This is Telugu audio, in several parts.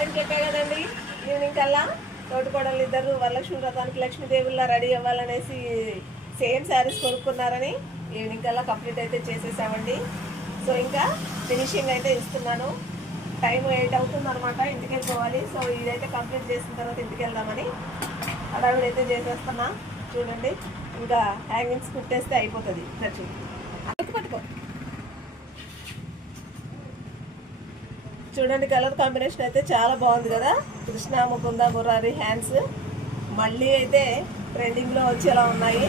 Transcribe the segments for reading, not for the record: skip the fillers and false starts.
మార్నింగ్ చెప్పా కదండి, ఈవినింగ్ కల్లా తోటికోడళ్ళు ఇద్దరు వరలక్ష్మి వ్రతానికి లక్ష్మీదేవుల్లా రెడీ అవ్వాలనేసి సేమ్ శారీస్ కొనుక్కున్నారని ఈవినింగ్ కల్లా కంప్లీట్ అయితే చేసేసామండి. సో ఇంకా ఫినిషింగ్ అయితే ఇస్తున్నాను. టైం 8 అవుతుంది అనమాట, ఇంటికి వెళ్ళిపోవాలి. సో ఇదైతే కంప్లీట్ చేసిన తర్వాత ఇంటికి వెళ్దామని అడవిడైతే చేసేస్తున్నా. చూడండి, ఇంకా హ్యాంగింగ్స్ కుట్టేస్తే అయిపోతుంది. పట్టుకో చూడండి, కలర్ కాంబినేషన్ అయితే చాలా బాగుంది కదా. కృష్ణ ముకుంద మురారి హ్యాండ్స్ మళ్ళీ అయితే ట్రెండింగ్లో వచ్చేలా ఉన్నాయి.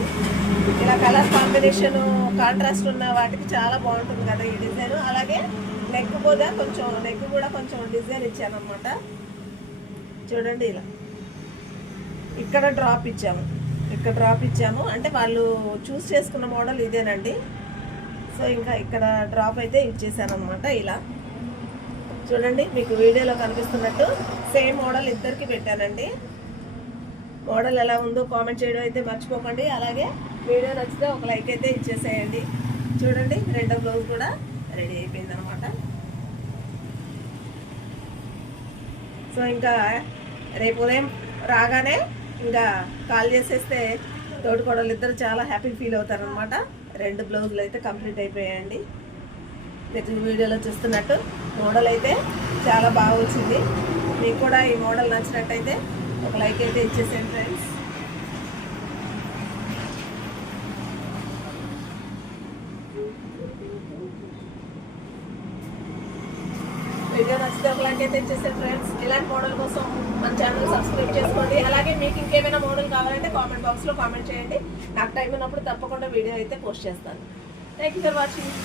ఇలా కలర్ కాంబినేషన్ కాంట్రాస్ట్ ఉన్న వాటికి చాలా బాగుంటుంది కదా ఈ డిజైన్. అలాగే నెక్ కూడా కొంచెం డిజైన్ ఇచ్చాను అనమాట. చూడండి, ఇలా ఇక్కడ డ్రాప్ ఇచ్చాము అంటే వాళ్ళు చూస్ చేసుకున్న మోడల్ ఇదేనండి. సో ఇంకా ఇక్కడ డ్రాప్ అయితే ఇచ్చేసాను అనమాట. ఇలా చూడండి, మీకు వీడియోలో కనిపిస్తున్నట్టు సేమ్ మోడల్ ఇద్దరికి పెట్టానండి. మోడల్ ఎలా ఉందో కామెంట్ చేయడం అయితే మర్చిపోకండి. అలాగే వీడియో నచ్చితే ఒక లైక్ అయితే ఇచ్చేసేయండి. చూడండి, రెండో బ్లౌజ్ కూడా రెడీ అయిపోయింది అనమాట. సో ఇంకా రేపు ఉదయం రాగానే ఇంకా కాల్ చేసేస్తే తోటికోడళ్ళు ఇద్దరు చాలా హ్యాపీ ఫీల్ అవుతారనమాట. 2 బ్లౌజులు అయితే కంప్లీట్ అయిపోయాయండి. మీకు వీడియోలో చూస్తున్నట్టు మోడల్ అయితే చాలా బాగా వచ్చింది. మీకు కూడా ఈ మోడల్ నచ్చినట్టయితే ఒక లైక్ అయితే ఇచ్చేసేయండి ఫ్రెండ్స్. వీడియో నచ్చితే ఒక లైక్ అయితే ఇచ్చేసేయండి ఫ్రెండ్స్. ఇలాంటి మోడల్ కోసం మన ఛానల్ సబ్స్క్రైబ్ చేసుకోండి. అలాగే మీకు ఇంకేమైనా మోడల్ కావాలంటే కామెంట్ బాక్స్లో కామెంట్ చేయండి. నాకు టైం ఉన్నప్పుడు తప్పకుండా వీడియో అయితే పోస్ట్ చేస్తాను. Thank you for watching.